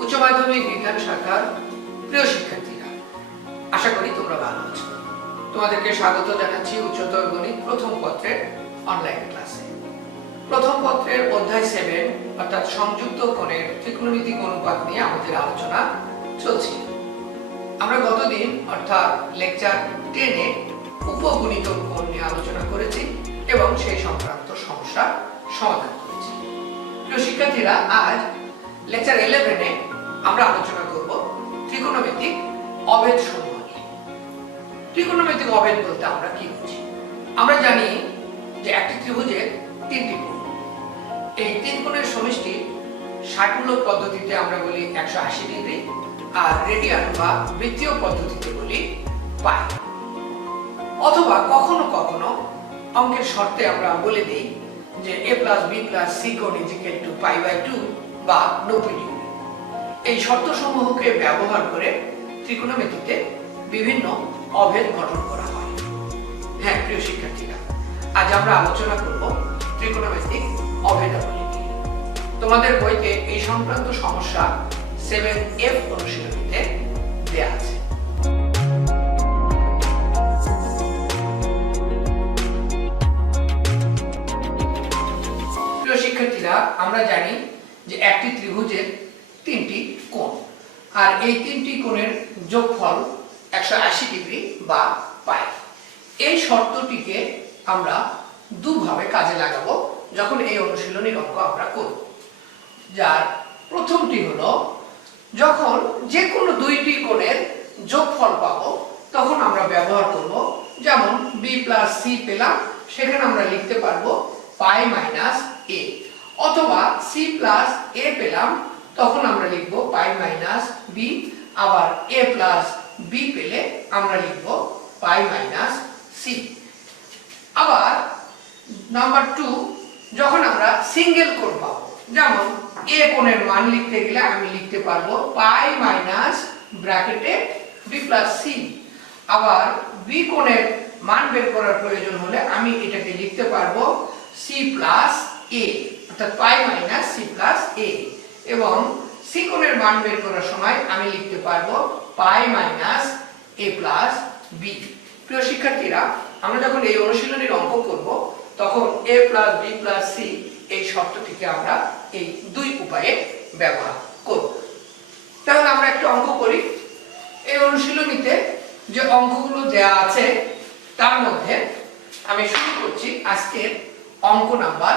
উচ্চ মাধ্যমিক বিজ্ঞান শাখার প্রিয় শিক্ষার্থীরা, আশা করি তোমরা ভালো আছো। তোমাদেরকে স্বাগত জানাচ্ছি উচ্চতর গণিত প্রথম পত্রের অনলাইন ক্লাসে। প্রথম পত্রের অধ্যায় 7 অর্থাৎ সংযুক্ত কোণের ত্রিকোণমিতিক অনুপাত নিয়ে আমাদের আলোচনা চলছে। আমরা গতদিন অর্থাৎ লেকচার 10-এ উপগুণিত কোণ নিয়ে আলোচনা করেছি এবং সেই সংক্রান্ত সমস্যার সমাধান করেছি। প্রিয় শিক্ষার্থীরা, আজ লেকচার 11-এ আমরা আলোচনা করব ত্রিকোণমিতিক অভেদ সমূহ নিয়ে। ত্রিকোণমিতিক অভেদ বলতে আমরা কি বুঝি? আমরা জানি যে একটি ত্রিভুজের তিনটি কোণ। এই তিন কোণের সমষ্টি ষাটমূলক পদ্ধতিতে আমরা বলি 180 ডিগ্রি, আর রেডিয়ান বা বৃত্তীয় পদ্ধতিতে বলি পাই। অথবা কখনো কখনো অঙ্কের শর্তে আমরা বলে দিই যে a + b + c কোণ = π/2 বা 90 ডিগ্রি। এই শর্তসমূহকে ব্যবহার করে ত্রিকোণমিতিতে বিভিন্ন অভেদ গঠন করা হয়। হ্যাঁ প্রিয় শিক্ষার্থীরা, আজ আমরা আলোচনা করব ত্রিকোণমিতিক অভেদাবলী নিয়ে। তোমাদের বইতে এই সংক্রান্ত সমস্যা 7F অনুশীলনীতে দেয়া আছে। প্রিয় শিক্ষার্থীরা, আমরা জানি যে একটি ত্রিভুজের তিনটি কোণ, আর এই তিনটি কোণের যোগফল 180 ডিগ্রি বা পাই। এই শর্তটিকে আমরা দুভাবে কাজে লাগাবো যখন এই অনুশীলনীর অঙ্ক আমরা করব। যার প্রথমটি হলো, যখন যে কোনো দুইটি কোণের যোগফল পাবো তখন আমরা ব্যবহার করব, যেমন b + c পেলাম, সেখানে আমরা লিখতে পারবো পাই মাইনাস a, অথবা c + a পেলাম, তখন আমরা লিখব পাই মাইনাস b, আবার a + b পেলে আমরা লিখব পাই মাইনাস c। আবার নাম্বার 2, যখন আমরা সিঙ্গেল কোণ পাবো, যেমন a কোণের মান লিখতে গেলে আমি লিখতে পারবো পাই মাইনাস ব্র্যাকেটে b + c। আবার b কোণের মান বের করার প্রয়োজন হলে আমি এটাকে লিখতে পারবো c + a, অর্থাৎ পাই মাইনাস c + a। এবং c কোণের মান বের করার সময় আমি লিখতে পারবো পাই মাইনাস a + b। প্রিয় শিক্ষার্থীরা, আমরা যখন এই অনুশীলনীর অঙ্ক করব তখন a + b + c এই শর্তটিকে আমরা এই দুই উপায়ে ব্যবহার করব। তাহলে আমরা একটা অঙ্ক করি। এই অনুশীলনীতে যে অঙ্কগুলো দেয়া আছে তার মধ্যে আমি শুরু করছি আজকের অঙ্ক নাম্বার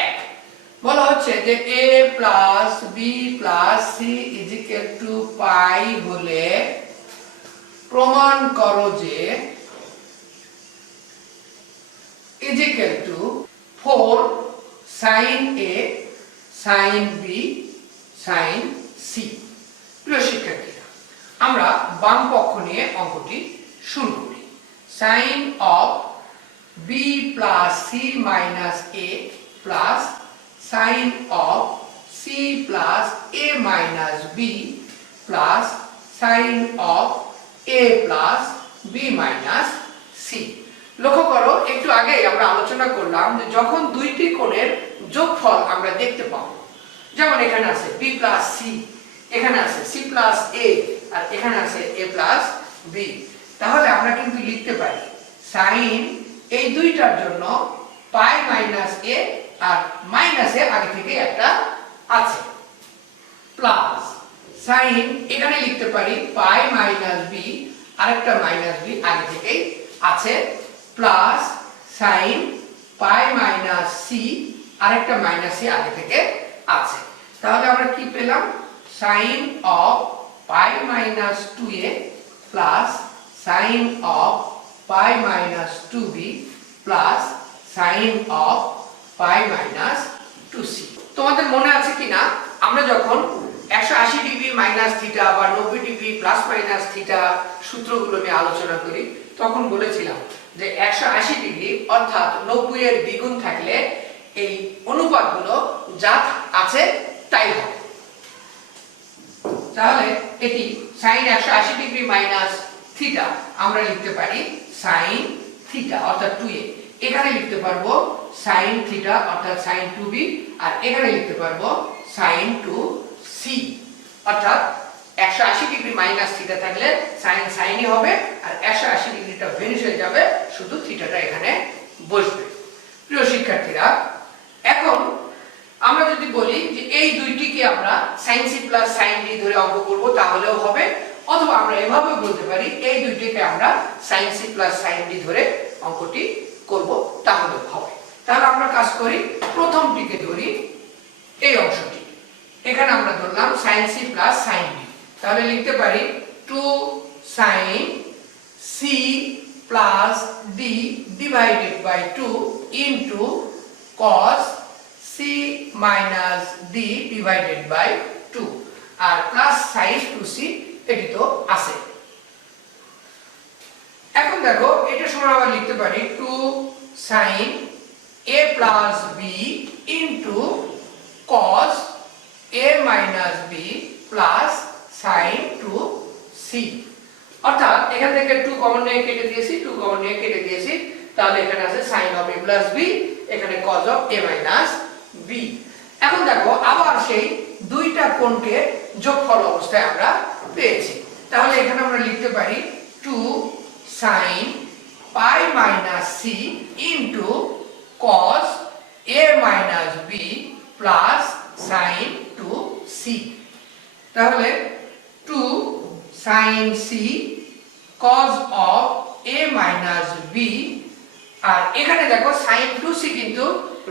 1। বলা হচ্ছে যে a + b + c = পাই হলে প্রমাণ করো যে = 4 sin a sin b sin c। প্রিয় শিক্ষার্থীরা, আমরা বাম পক্ষ নিয়ে অঙ্কটি শুরু করি। sin of b + c - a plus sin of c + a - b plus sin of a + b - c। লক্ষ্য করো, একটু আগে আমরা আলোচনা করলাম যে যখন দুইটি কোণের যোগফল আমরা দেখতে পাবো, যেমন এখানে আছে b + c, এখানে আছে c + a, আর এখানে আছে a + b, তাহলে আমরা কিন্তু লিখতে পারি sin এই দুইটার জন্য পাই মাইনাস a, আর মাইনাস a আগে থেকে একটা আছে, প্লাস sin এখানে লিখতে পারি পাই মাইনাস b, আরেকটা মাইনাস b আগে থেকেই আছে, প্লাস sin পাই মাইনাস c, আরেকটা মাইনাস c আগে থেকে আছে। তাহলে আমরা কি পেলাম? sin of pi minus 2a plus sin of pi minus 2b plus sin of pi minus 2c। তোমাদের মনে আছে কিনা, আমরা যখন 180 ডিগ্রি মাইনাস থিটা বা 90 ডিগ্রি প্লাস মাইনাস থিটা সূত্রগুলো নিয়ে আলোচনা করি তখন বলেছিলাম যে 180 ডিগ্রি অর্থাৎ 90 এর দ্বিগুণ থাকলে এই অনুপাতগুলো যা আছে তাই হবে। তাহলে এটি sin 180 ডিগ্রি মাইনাস থিটা আমরা লিখতে পারি sin থিটা অর্থাৎ 2a, এখানে লিখতে পারবো sin থিটা অর্থাৎ sin 2b, আর এখানে লিখতে পারবো sin 2c। অর্থাৎ 180 ডিগ্রি মাইনাস থিটা থাকলে সাইন সাইনই হবে, আর 180 ডিগ্রিটা ভেনিশ হয়ে যাবে, শুধু থিটাটা এখানে বসবে। প্রিয় শিক্ষার্থীরা, এখন আমরা যদি বলি যে এই দুইটিকে আমরা sin c plus sin d ধরে অঙ্ক করব তাহলেও হবে, অথবা আমরা এভাবে বলতে পারি এই দুইটিকে আমরা sin c plus sin d ধরে অঙ্কটি করব তাহলেও হবে। তাহলে আমরা কাজ করি, প্রথমটিকে ধরি, এই অংশটি এখানে আমরা ধরলাম sin c plus sin d। তাহলে লিখতে পারি 2 sin c plus d divided by 2 into cos c minus d divided by 2, আর প্লাস sin 2c এটি তো আছে। এখন দেখো এটা সমান আবার লিখতে পারি 2 sin a plus b into cos a minus b plus sin 2c। অর্থাৎ এখান থেকে 2 কমন নিয়ে কেটে দিয়েছি, 2 কমন নিয়ে কেটে দিয়েছি, তাহলে এখানে আছে sin of a plus b, এখানে cos of a minus b। এখন দেখো আবার সেই দুইটা কোণকে যোগফল অবস্থায় আমরা পেয়েছি, তাহলে এখানে আমরা লিখতে পারি 2 sin pi minus c into cos a minus b plus sin 2c। তাহলে 2 sin c cos of a minus b, আর এখানে দেখো sin 2c কিন্তু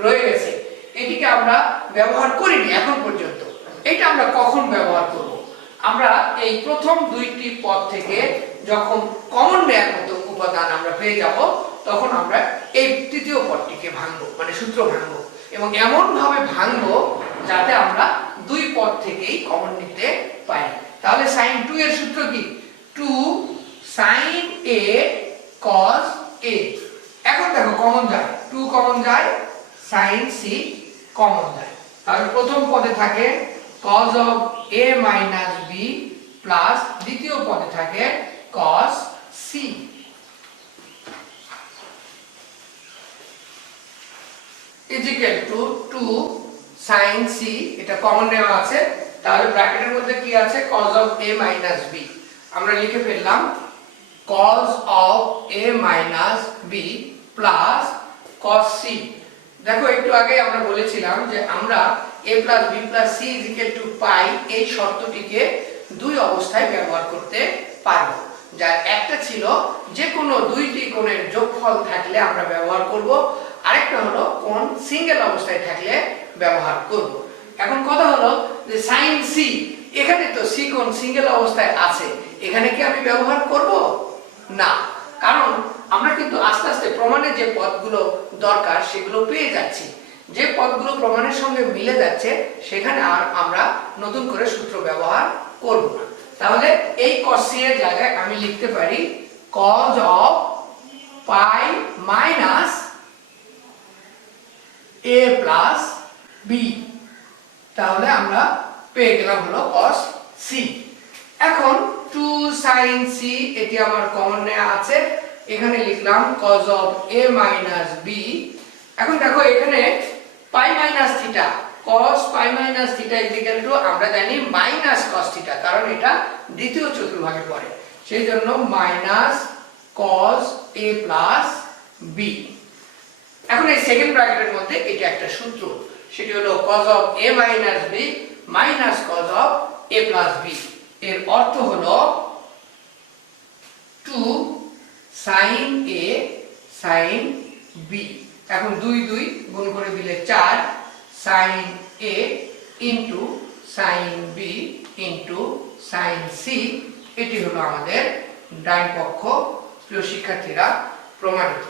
রয়ে গেছে, এটিকে আমরা ব্যবহার করিনি এখন পর্যন্ত। এটা আমরা কখন ব্যবহার করব? আমরা এই প্রথম দুইটি পদ থেকে যখন কমন নেয়ার মতো উপাদান আমরা পেয়ে যাব, তখন আমরা এই তৃতীয় পদটিকে ভাঙবো, মানে সূত্র ভাঙবো, এবং এমন ভাবে ভাঙবো যাতে আমরা দুই পদ থেকেই কমন নিতে পারি। তাহলে sin 2 এর সূত্র কি? 2 sin a cos a। এখন দেখো কমন যায়, 2 কমন যায়, sin c কমন যায়, তাহলে প্রথম পদে থাকে cos of a minus b plus দ্বিতীয় পদে থাকে cos c। Equal to 2 sin c, এটা কমন নেওয়া আছে, তাহলে ব্র্যাকেটের মধ্যে কি আছে? cos of a minus b। আমরা লিখে ফেললাম cos of a minus b plus cos c। দেখো একটু আগে আমরা বলেছিলাম যে আমরা a plus b plus c is equal to pi এই শর্তটিকে দুই অবস্থায় ব্যবহার করতে পারবো, যার একটা ছিল যে কোনো দুইটি কোণের যোগফল থাকলে আমরা ব্যবহার করব, আরেকটা হলো কোণ সিঙ্গেল অবস্থায় থাকলে ব্যবহার করব। এখন কথা হলো যে sin c, এখানে তো c কোণ সিঙ্গেল অবস্থায় আছে, এখানে কি আমি ব্যবহার করব না, কারণ আমরা কিন্তু আস্তে আস্তে প্রমাণে যে পদগুলো দরকার সেগুলো পেয়ে যাচ্ছি। যে পদগুলো প্রমাণের সঙ্গে মিলে যাচ্ছে সেখানে আর আমরা নতুন করে সূত্র ব্যবহার করব না। তাহলে এই cos c এর জায়গায় আমি লিখতে পারি cos of pi minus a plus b। তাহলে আমরা পেয়ে গেলাম হলো cos c। এখন 2 sin c এটি আমার কমন নেওয়া আছে, এখানে লিখলাম cos of a minus b। এখন দেখো এখানে pi minus theta, cos pi minus theta is equal to আমরা জানি minus cos theta, কারণ এটা দ্বিতীয় চতুর্ভাগে পড়ে, সেই জন্য minus cos a plus b। এখন এই সেকেন্ড ব্র্যাকেটের মধ্যে এটা একটা সূত্র, সেটি হলো cos of a minus b minus cos of a plus b। এর অর্থ হলো 2 sin a sin b। এখন 2 2 গুণ করে দিলে 4 sin a into sin b into sin c, এটি হলো আমাদের ডান পক্ষ। প্রিয় শিক্ষার্থীরা, প্রমাণিত।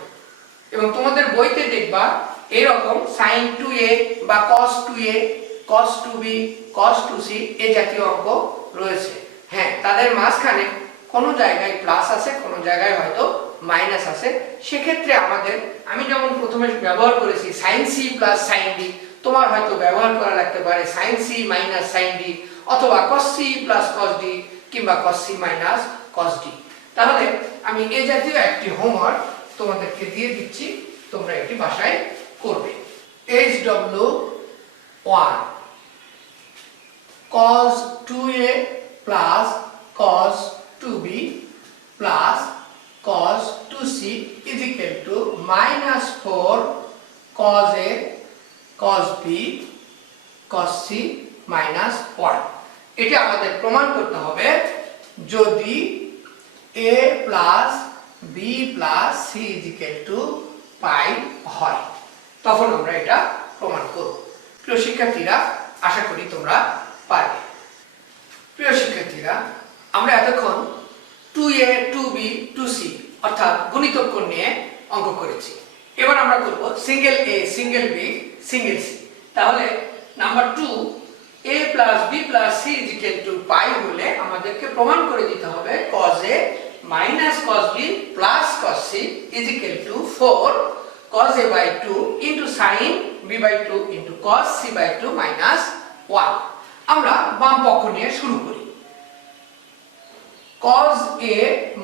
এবং তোমাদের বইতে দেখবা এরকম sin 2a বা cos 2a cos 2b cos 2c এই জাতীয় অঙ্ক রয়েছে। হ্যাঁ, তাদের মাঝখানে কোনো জায়গায় প্লাস আছে, কোনো জায়গায় হয়তো মাইনাস আছে, সেক্ষেত্রে আমাদের, আমি যেমন প্রথমে ব্যবহার করেছি sin c plus sin d, তোমার হয়তো ব্যবহার করা লাগতে পারে sin c minus sin d, অথবা cos c plus cos d কিংবা cos c minus cos d। তাহলে আমি এই জাতীয় একটি হোমওয়ার্ক তোমাদেরকে দিয়ে দিচ্ছি, তোমরা এটি বাসায় করবে। HW1 cos 2a plus cos 2b plus cos 2c is equal to minus 4 cos a cos b cos c minus 1। এটা আমাদের প্রমাণ করতে হবে যদি a plus b plus c is equal to পাই হয়, তখন আমরা এটা প্রমাণ করব। প্রিয় শিক্ষার্থীরা, আশা করি তোমরা পারবে। প্রিয় শিক্ষার্থীরা, আমরা এতক্ষণ 2a 2b 2c অর্থাৎ গুণিতক কোণ নিয়ে অঙ্ক করেছি। এবার আমরা করব single a single b single c। তাহলে number 2 a plus b plus c is equal to পাই হলে আমাদেরকে প্রমাণ করে দিতে হবে cos a minus cos b plus cos c is equal to 4 cos a by 2 into sin b by 2 into cos c by 2 minus 1। আমরা বাম পক্ষ নিয়ে শুরু করি। cos a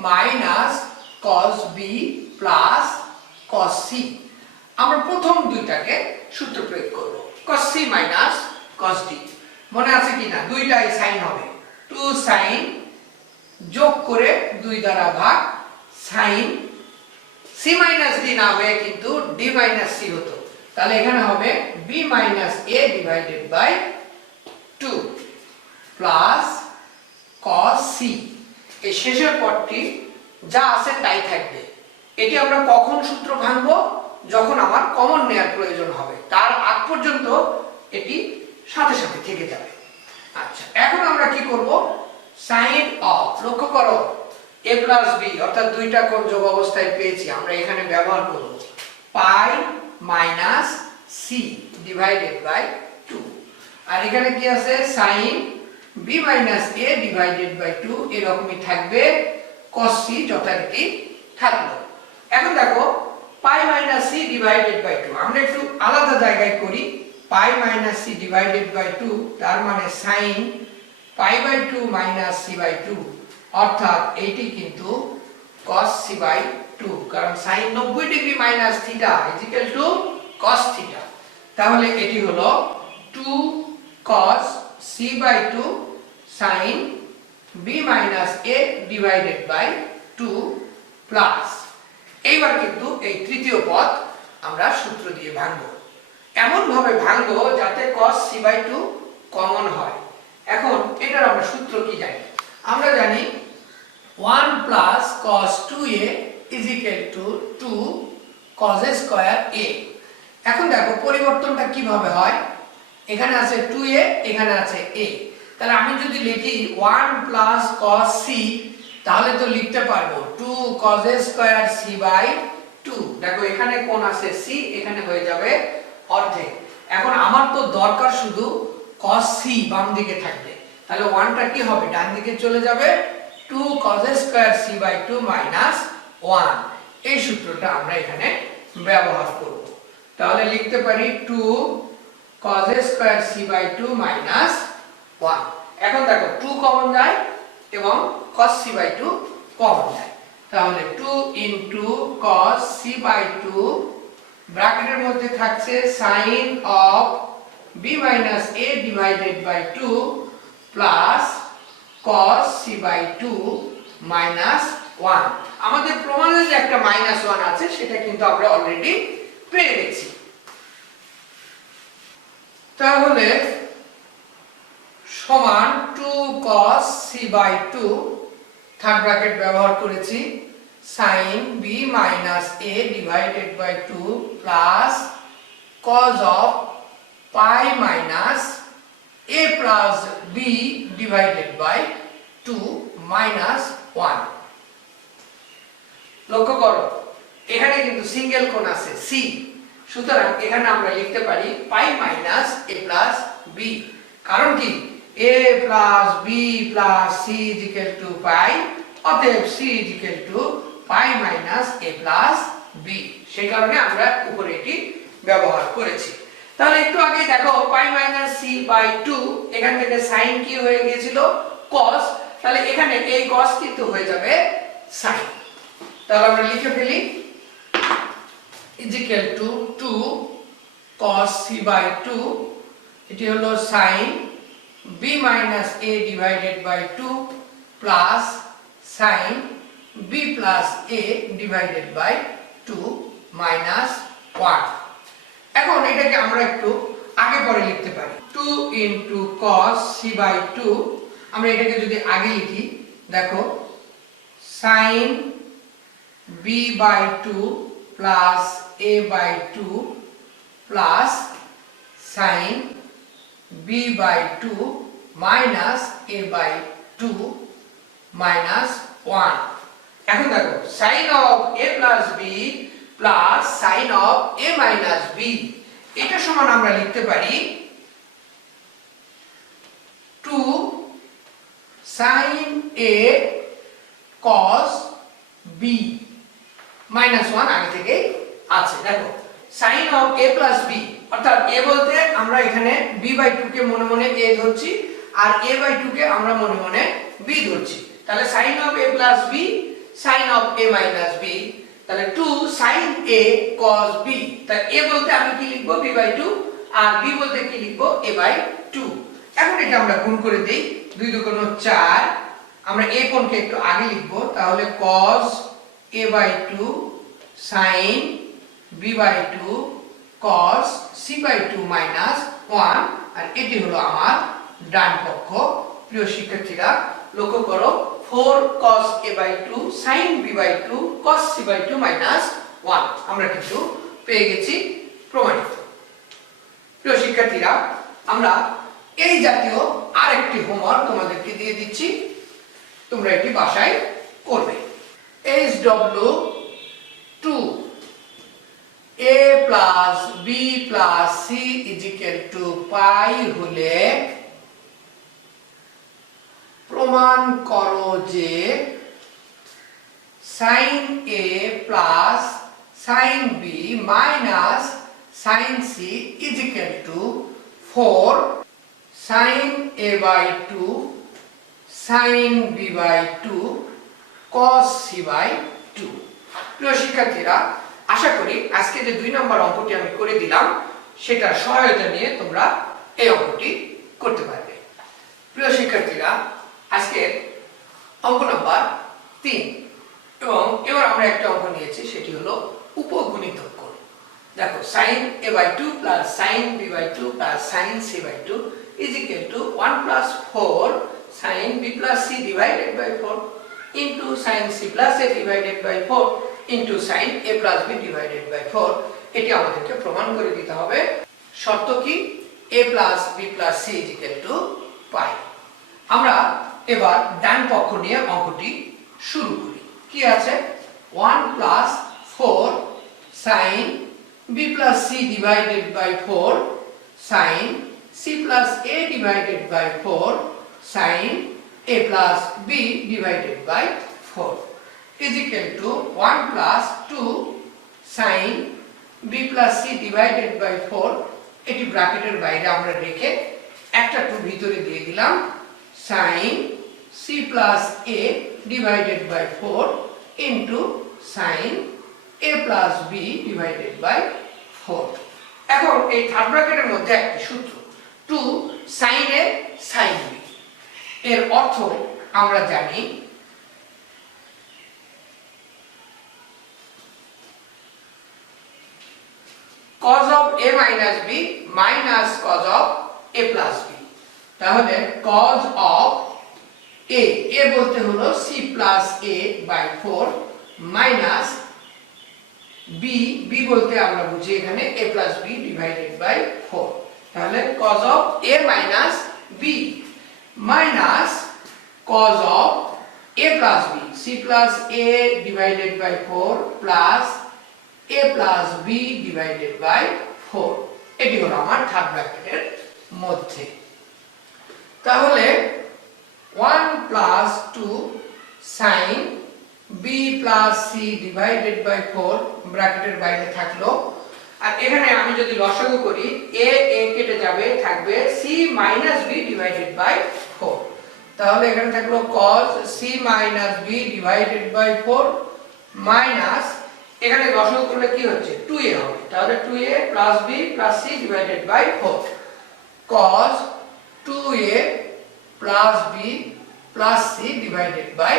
minus cos b plus cos c, আমরা প্রথম দুইটাকে সূত্র প্রয়োগ করব। cos c minus cos d, মনে আছে কিনা? দুইটাই sin হবে। 2 sin যোগ করে 2 দ্বারা ভাগ sin c minus d না হয়ে কিন্তু d minus c হতো, তাহলে এখানে হবে b minus a divided by 2 plus cos c। এই শেষের পদটি যা আছে তাই থাকবে। এটি আমরা কখন সূত্র ভাঙবো? যখন আমার কমন নেয়ার প্রয়োজন হবে, তার আগ পর্যন্ত এটি সাথে সাথে থেকে যাবে। আচ্ছা, এখন আমরা কি করব? sin of, লক্ষ্য করো, a plus b অর্থাৎ দুইটা কোণ যোগ অবস্থায় পেয়েছি, আমরা এখানে ব্যবহার করব পাই মাইনাস c ডিভাইডেড বাই 2। আর এখানে কি আছে? sin b minus a divided by 2 এরকমই থাকবে, cos c যথারীতি থাকলো। এখন দেখো pi minus c divided by 2 আমরা একটু আলাদা জায়গায় করি। Pi minus c divided by 2 তার মানে sin pi by 2 minus c by 2 অর্থাৎ এইটি কিন্তু cos c বাই 2, কারণ sin 90 degree minus theta is equal to cos theta. তাহলে এটি হলো 2 cos c by 2 sin b minus a divided by 2 plus, এইবার কিন্তু এই তৃতীয় পদ আমরা সূত্র দিয়ে ভাঙবো। এমন ভাবে ভাঙবো যাতে cos c by 2 কমন হয়। এখন এটার আমরা সূত্র কি জানি? আমরা জানি 1 plus cos 2a is equal to 2 cos a square a। এখন দেখো পরিবর্তনটা কিভাবে হয়, এখানে আছে 2a, এখানে আছে a, তাহলে আমি যদি লিখি 1 plus cos c তাহলে তো লিখতে পারবো 2 cos a square c by 2। দেখো এখানে কোণ আছে c, এখানে হয়ে যাবে অর্ধেক। এখন আমার তো দরকার শুধু cos c বাম দিকে থাকবে, তাহলে 1টা কি হবে? ডান দিকে চলে যাবে, 2 cos a square c by 2 minus 1। এই সূত্রটা আমরা এখানে ব্যবহার করব। তাহলে লিখতে পারি 2 cos a square c by 2 minus 1। এখন দেখো 2 কমন যায় এবং cos c by 2 কমন যায়, তাহলে 2 into cos c by 2 ব্র্যাকেটের মধ্যে থাকছে sin of b minus a divided by 2 plus cos c by 2 minus 1। আমাদের প্রমাণে যে একটা মাইনাস 1 আছে সেটা কিন্তু আমরা অলরেডি পেয়ে গেছি। তাহলে সমান 2 cos c by 2 third bracket ব্যবহার করেছি sin b minus a divided by 2 plus cos of pi minus a plus b divided by 2 minus 1। লক্ষ্য করো এখানে কিন্তু সিঙ্গেল কোণ আছে c, সুতরাং এখানে আমরা লিখতে পারি পাই মাইনাস a plus b। কারণ কি? a plus b plus c is equal to pi, অতএব c is equal to pi minus a plus b। সেই কারণে আমরা উপরে এটি ব্যবহার করেছি। তাহলে একটু আগে দেখো pi minus c by 2, এখান থেকে sin কি হয়ে গিয়েছিল? cos। তাহলে এখানে এই cos কিন্তু হয়ে যাবে sin। তাহলে আমরা লিখে ফেলি is equal to 2 cos c by 2, এটি হলো sin b minus a divided by 2 plus sin b plus a divided by 2 minus 1। এখন এটাকে আমরা একটু আগে পরে লিখতে পারি। 2 into cos c by 2, আমরা এটাকে যদি আগে লিখি, দেখো sin b by 2 plus a by 2 plus sin b by 2 minus a by 2 minus 1। এখন দেখো sin of a plus b plus sin of a minus b, এটা সমান আমরা লিখতে পারি 2 sin a cos b minus 1 আগে থেকে আছে। দেখো sin of a plus b, অর্থাৎ a বলতে আমরা এখানে b by 2 কে মনে মনে a ধরছি আর a by 2 কে আমরা মনে মনে b ধরছি। তাহলে sin of a plus b sin of a minus b, তাহলে 2 sin a cos b। তাহলে a বলতে আমি কি লিখব b by 2 আর b বলতে কি লিখব a by 2। এখন এটা আমরা গুণ করে দেই, 2 2 4, আমরা a কোণকে একটু আগে লিখব, তাহলে cos a by 2 sin b by 2 cos c by 2 minus 1, আর এটি হলো আমার ডান পক্ষ। প্রিয় শিক্ষার্থীরা লক্ষ্য করো 4 cos a by 2 sin b by 2 cos c by 2 minus 1 আমরা কিন্তু পেয়ে গেছি, প্রমাণিত। প্রিয় শিক্ষার্থীরা আমরা এই জাতীয় আরেকটি হোমওয়ার্ক তোমাদেরকে দিয়ে দিচ্ছি, তোমরা এটি বাসায় করবে। SW2 a plus b plus c is equal to pi হলে প্রমাণ করো যে sin a plus sin b minus sin c is equal to 4 sin a by 2 sin b by 2 cos c by 2। প্রিয় শিক্ষার্থীরা আশা করি আজকে যে 2 নম্বর অঙ্কটি আমি করে দিলাম সেটার সহায়তা নিয়ে তোমরা এই অঙ্কটি করতে পারবে। প্রিয় শিক্ষার্থীরা আজকে অঙ্ক নাম্বার 3, এবং এবার আমরা একটা অঙ্ক নিয়েছি, সেটি হলো উপগুণিতক কোণ। দেখো sin a by 2 plus sin b by 2 plus sin c by 2 is equal to 1 plus 4 sin b plus c divided by 4 into sin c plus a divided by 4 into sin a plus b divided by 4। এটি আমাদেরকে প্রমাণ করে দিতে হবে। শর্ত কি? a plus b plus c is equal to pi। আমরা এবার ডান পক্ষ নিয়ে অঙ্কটি শুরু করি। কি আছে? 1 plus 4 sin b plus c divided by 4 sin c plus a divided by 4 sin a plus b divided by 4 is equal to 1 plus 2 sin b plus c divided by 4, এটি ব্র্যাকেটের বাইরে আমরা রেখে একটা 2 ভিতরে দিয়ে দিলাম, sin c plus a divided by 4 into sin a plus b divided by 4। এখন এই থার্ড ব্র্যাকেটের মধ্যে একটি সূত্র 2 sin a sin b, এর অর্থ আমরা জানি cos of a minus b minus cos of a plus b। তাহলে cos of a বলতে হলো c plus a by 4 minus b বলতে আমরা বুঝি এখানে a plus b divided by 4। তাহলে cos of a minus b minus cos of a plus b, c plus a divided by 4 plus a plus b divided by 4। এটি হলো আমার third ব্র্যাকেটের মধ্যে। তাহলে 1 plus 2 sin b plus c divided by 4 ব্র্যাকেটের বাইরে থাকলো, আর এখানে আমি যদি লসাগু করি a কেটে যাবে, থাকবে c minus b divided by 4। তাহলে এখানে থাকলো cos c minus b divided by 4 minus, এখানে লসাগু করলে কি হচ্ছে 2a হবে, তাহলে 2a plus b plus c divided by 4 cos 2a plus b plus c divided by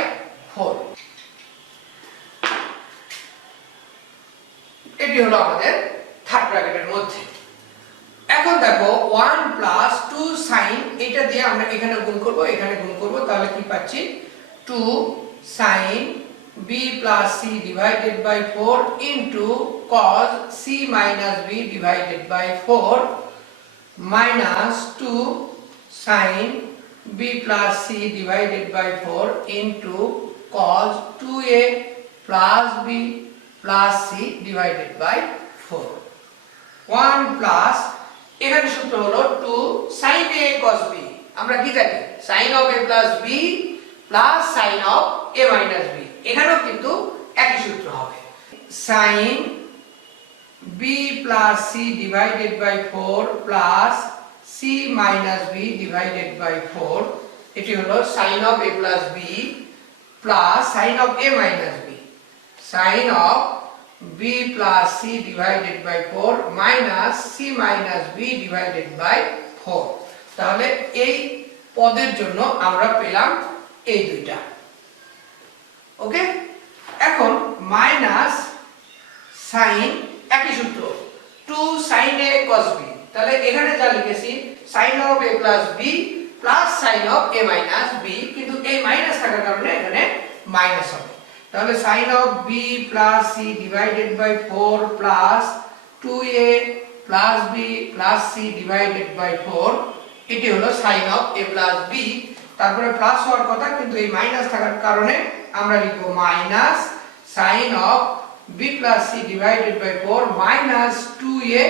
4। এটি হলো আমাদের থার্ড ব্র্যাকেটের মধ্যে। এখন দেখো 1 প্লাস 2 sin, এটা দিয়ে আমরা এখানে গুণ করব, এখানে গুণ করব, তাহলে কি পাচ্ছি 2 sin b plus c divided by 4 into cos c minus b divided by 4 minus 2 sin b plus c divided by 4 into cos 2a plus b plus c divided by 4। 1 plus এখানে সূত্র হলো 2 sin a cos b, আমরা কি জানি sin of a plus b plus sin of a minus b, এখানেও কিন্তু একই সূত্র হবে। sin b plus c divided by 4 plus c minus b divided by 4, এটি হলো sin of a plus b plus sin of a minus b, sin of b plus c divided by 4 minus c minus b divided by 4। তাহলে এই পদের জন্য আমরা পেলাম এই দুইটা। ওকে, এখন মাইনাস sin, একই সূত্র 2 sin a cos b, তাহলে এখানে যা লিখেছি sin of a plus b plus sin of a minus b, কিন্তু এই মাইনাস থাকার কারণে এখানে মাইনাস হবে। তাহলে sin of b plus c divided by 4 plus 2a plus b plus c divided by 4, এটি হলো sin of a plus b। তারপরে প্লাস হওয়ার কথা, কিন্তু এই মাইনাস থাকার কারণে আমরা লিখব minus sin of b plus c divided by 4 minus 2a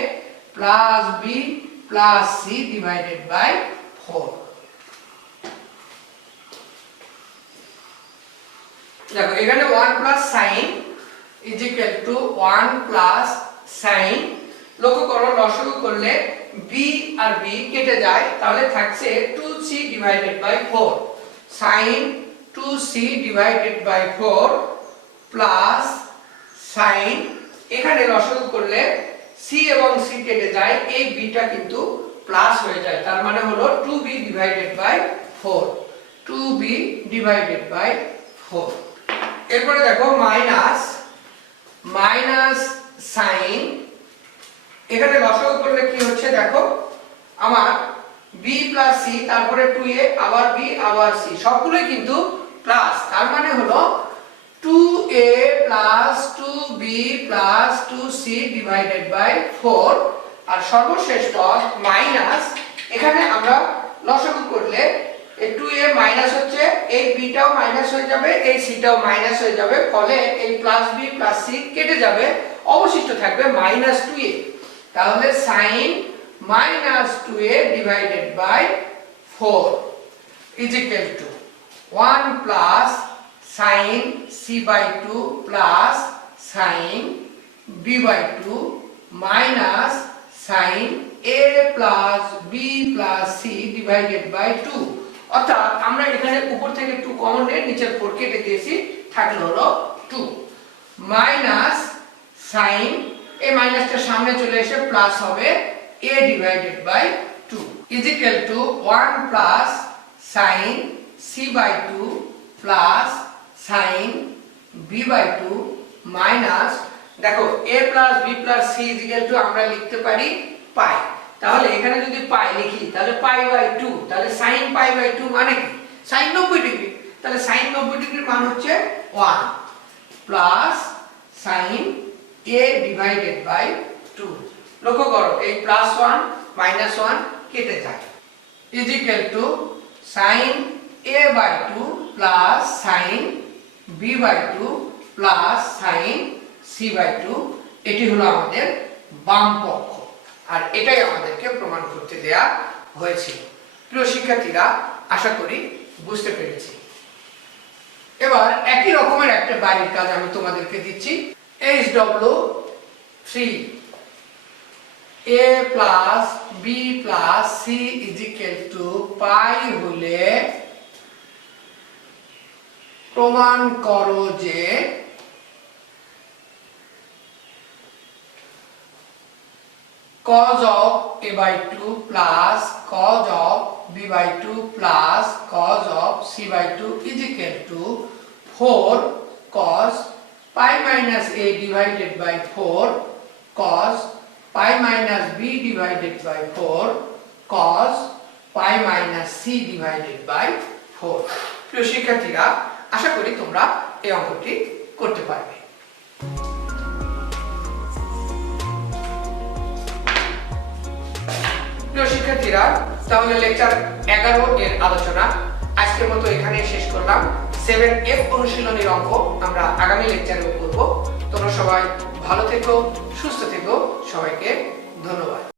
plus b plus c divided by 4। দেখো এখানে 1 plus sin is equal to 1 plus sin, লক্ষ্য করো লসাগু করলে b আর b কেটে যায়, তাহলে থাকছে 2c divided by 4, sin 2c divided by 4 plus sin, এখানে লসাগু করলে c এবং c কেটে যায়, এই b টা কিন্তু প্লাস হয়ে যায়, তার মানে হলো 2b divided by 4, 2b divided by 4। এরপরে দেখো মাইনাস sin, এখানে লসাগু করলে কি হচ্ছে দেখো আমার b plus c, তারপরে 2a আবার b আবার c, সবগুলোই কিন্তু প্লাস, তার মানে হলো 2a plus 2b plus 2c divided by 4। আর সর্বশেষ পদ মাইনাস, এখানে আমরা লসাগু করলে এই 2a মাইনাস হচ্ছে, এই b টাও মাইনাস হয়ে যাবে, এই c টাও মাইনাস হয়ে যাবে, ফলে এই প্লাস b প্লাস c কেটে যাবে, অবশিষ্ট থাকবে মাইনাস 2a। তাহলে sin minus 2a divided by 4 is equal to 1 plus sin c by 2 plus sin b by 2 minus sin a plus b plus c divided by 2। অর্থাৎ আমরা এখানে উপর থেকে 2 কমন নিয়ে নিচের 4 কেটে দিয়েছি, থাকলো হলো 2 মাইনাস sin, এই মাইনাসটা সামনে চলে এসে প্লাস হবে a divided by 2 is equal to 1 plus sin c by 2 plus sin b by 2 minus, দেখো a plus b plus c is equal to আমরা লিখতে পারি পাই, তাহলে এখানে যদি পাই লিখি তাহলে পাই বাই 2, তাহলে sin পাই বাই 2 মানে কি sin 90 ডিগ্রি, তাহলে sin 90 ডিগ্রির মান হচ্ছে 1 plus sin a divided by 2। লক্ষ্য করো এই প্লাস 1 মাইনাস 1 কেটে যায়, is equal to sin a by 2 plus sin b by 2 plus sin c by 2। এটি হলো আমাদের বাম পক্ষ, আর এটাই আমাদেরকে প্রমাণ করতে দেয়া হয়েছিল। প্রিয় শিক্ষার্থীরা, আশা করি বুঝতে পেরেছি। এবার একই রকমের একটা বাড়ির কাজ আমি তোমাদেরকে দিচ্ছি। HW3 a plus b plus c is equal to পাই হলে প্রমাণ করো যে cos of a by 2 plus cos of b by 2 plus cos of c by 2 is equal to 4 cos pi minus a divided by 4 cos pi minus b divided by 4 cos pi minus c divided by 4। প্রিয় শিক্ষার্থীরা, আশা করি তোমরা এই অঙ্কটি করতে পারবে। প্রিয় শিক্ষার্থীরা, তাহলে লেকচার 11 এর আলোচনা আজকের মতো এখানে শেষ করলাম। 7F অনুশীলনীর অঙ্ক আমরা আগামী লেকচারে করব। তোমরা সবাই ভালো থেকো, সুস্থ থেকো, সবাইকে ধন্যবাদ।